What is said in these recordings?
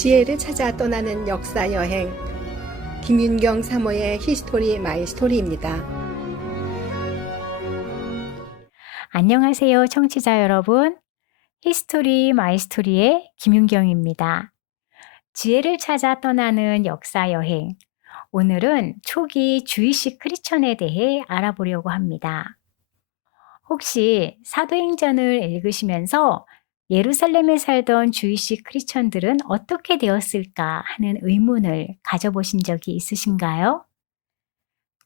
지혜를 찾아 떠나는 역사 여행 김윤경 사모의 히스토리 마이 스토리입니다. 안녕하세요, 청취자 여러분. 히스토리 마이 스토리의 김윤경입니다. 지혜를 찾아 떠나는 역사 여행. 오늘은 초기 주이시 크리스천에 대해 알아보려고 합니다. 혹시 사도행전을 읽으시면서 예루살렘에 살던 주이시 크리스천들은 어떻게 되었을까 하는 의문을 가져보신 적이 있으신가요?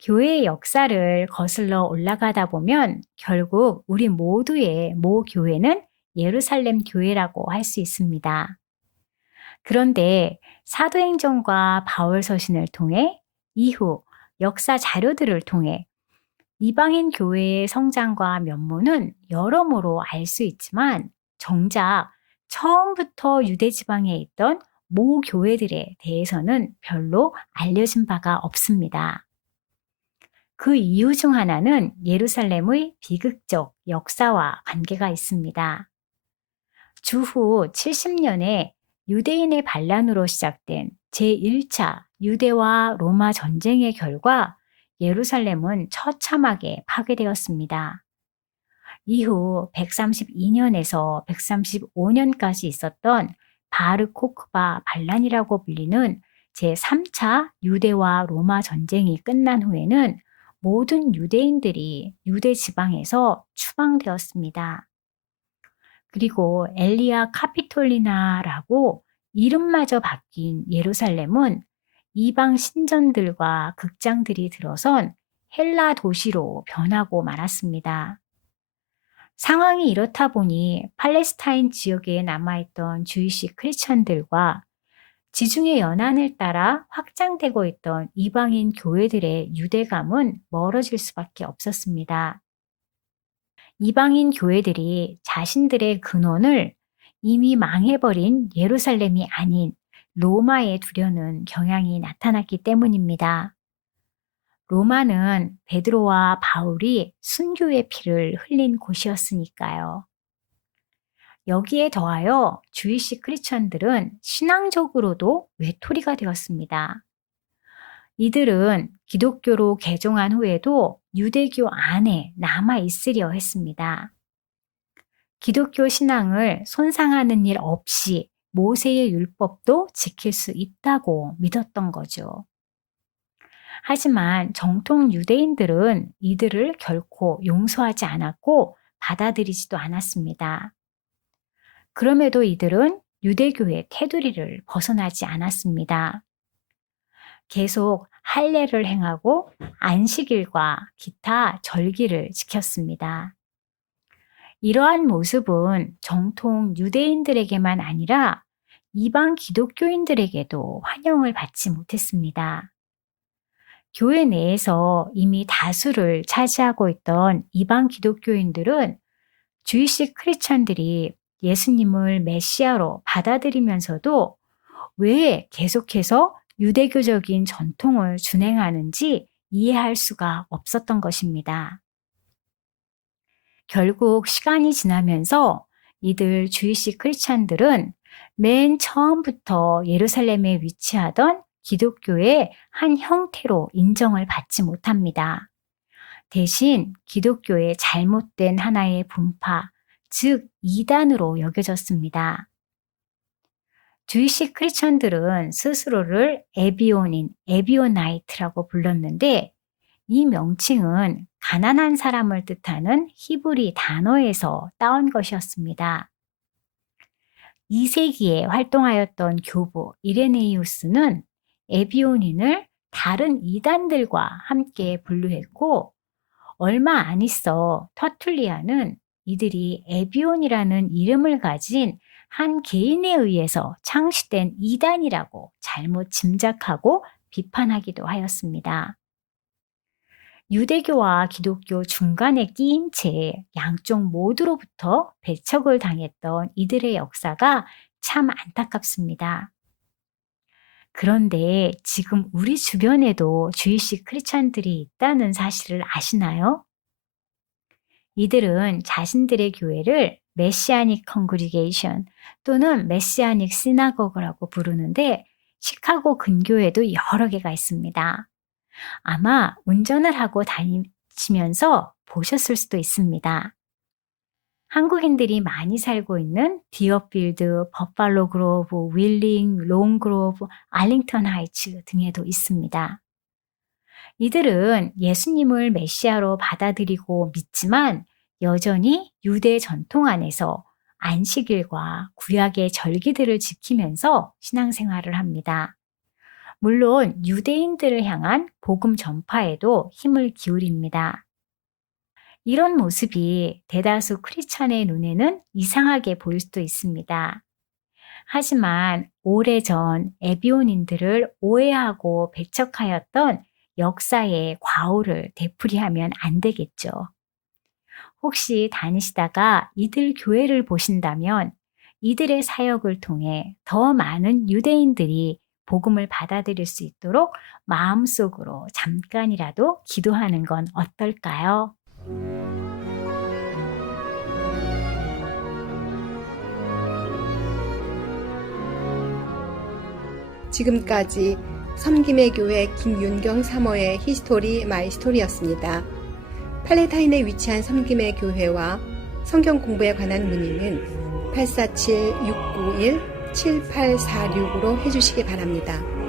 교회의 역사를 거슬러 올라가다 보면 결국 우리 모두의 모 교회는 예루살렘 교회라고 할 수 있습니다. 그런데 사도행전과 바울서신을 통해 이후 역사 자료들을 통해 이방인 교회의 성장과 면모는 여러모로 알 수 있지만 정작 처음부터 유대 지방에 있던 모 교회들에 대해서는 별로 알려진 바가 없습니다. 그 이유 중 하나는 예루살렘의 비극적 역사와 관계가 있습니다. 주후 70년에 유대인의 반란으로 시작된 제1차 유대와 로마 전쟁의 결과 예루살렘은 처참하게 파괴되었습니다. 이후 132년에서 135년까지 있었던 바르코크바 반란이라고 불리는 제3차 유대와 로마 전쟁이 끝난 후에는 모든 유대인들이 유대 지방에서 추방되었습니다. 그리고 엘리아 카피톨리나라고 이름마저 바뀐 예루살렘은 이방 신전들과 극장들이 들어선 헬라 도시로 변하고 말았습니다. 상황이 이렇다 보니 팔레스타인 지역에 남아있던 주이시 크리스천들과 지중해 연안을 따라 확장되고 있던 이방인 교회들의 유대감은 멀어질 수밖에 없었습니다. 이방인 교회들이 자신들의 근원을 이미 망해버린 예루살렘이 아닌 로마에 두려는 경향이 나타났기 때문입니다. 로마는 베드로와 바울이 순교의 피를 흘린 곳이었으니까요. 여기에 더하여 주이시 크리스천들은 신앙적으로도 외톨이가 되었습니다. 이들은 기독교로 개종한 후에도 유대교 안에 남아 있으려 했습니다. 기독교 신앙을 손상하는 일 없이 모세의 율법도 지킬 수 있다고 믿었던 거죠. 하지만 정통 유대인들은 이들을 결코 용서하지 않았고 받아들이지도 않았습니다. 그럼에도 이들은 유대교의 테두리를 벗어나지 않았습니다. 계속 할례를 행하고 안식일과 기타 절기를 지켰습니다. 이러한 모습은 정통 유대인들에게만 아니라 이방 기독교인들에게도 환영을 받지 못했습니다. 교회 내에서 이미 다수를 차지하고 있던 이방 기독교인들은 주이시 크리스천들이 예수님을 메시아로 받아들이면서도 왜 계속해서 유대교적인 전통을 준행하는지 이해할 수가 없었던 것입니다. 결국 시간이 지나면서 이들 주이시 크리스천들은 맨 처음부터 예루살렘에 위치하던 기독교의 한 형태로 인정을 받지 못합니다. 대신 기독교의 잘못된 하나의 분파, 즉 이단으로 여겨졌습니다. 주이시 크리스천들은 스스로를 에비온인, 에비오나이트라고 불렀는데 이 명칭은 가난한 사람을 뜻하는 히브리 단어에서 따온 것이었습니다. 2세기에 활동하였던 교부 이레네이우스는 에비오닌을 다른 이단들과 함께 분류했고 얼마 안 있어 터툴리아는 이들이 에비온이라는 이름을 가진 한 개인에 의해서 창시된 이단이라고 잘못 짐작하고 비판하기도 하였습니다. 유대교와 기독교 중간에 끼인 채 양쪽 모두로부터 배척을 당했던 이들의 역사가 참 안타깝습니다. 그런데 지금 우리 주변에도 주이시 크리스천들이 있다는 사실을 아시나요? 이들은 자신들의 교회를 메시아닉 컨그리게이션 또는 메시아닉 시나고그라고 부르는데 시카고 근교에도 여러 개가 있습니다. 아마 운전을 하고 다니시면서 보셨을 수도 있습니다. 한국인들이 많이 살고 있는 디어필드, 버팔로 그로브, 윌링, 롱그로브, 알링턴 하이츠 등에도 있습니다. 이들은 예수님을 메시아로 받아들이고 믿지만 여전히 유대 전통 안에서 안식일과 구약의 절기들을 지키면서 신앙생활을 합니다. 물론 유대인들을 향한 복음 전파에도 힘을 기울입니다. 이런 모습이 대다수 크리스찬의 눈에는 이상하게 보일 수도 있습니다. 하지만 오래전 에비온인들을 오해하고 배척하였던 역사의 과오를 되풀이하면 안 되겠죠. 혹시 다니시다가 이들 교회를 보신다면 이들의 사역을 통해 더 많은 유대인들이 복음을 받아들일 수 있도록 마음속으로 잠깐이라도 기도하는 건 어떨까요? 지금까지 섬김의 교회 김윤경 사모의 히스토리 마이 스토리였습니다. 팔레타인에 위치한 섬김의 교회와 성경 공부에 관한 문의는 847-691-7846으로 해주시기 바랍니다.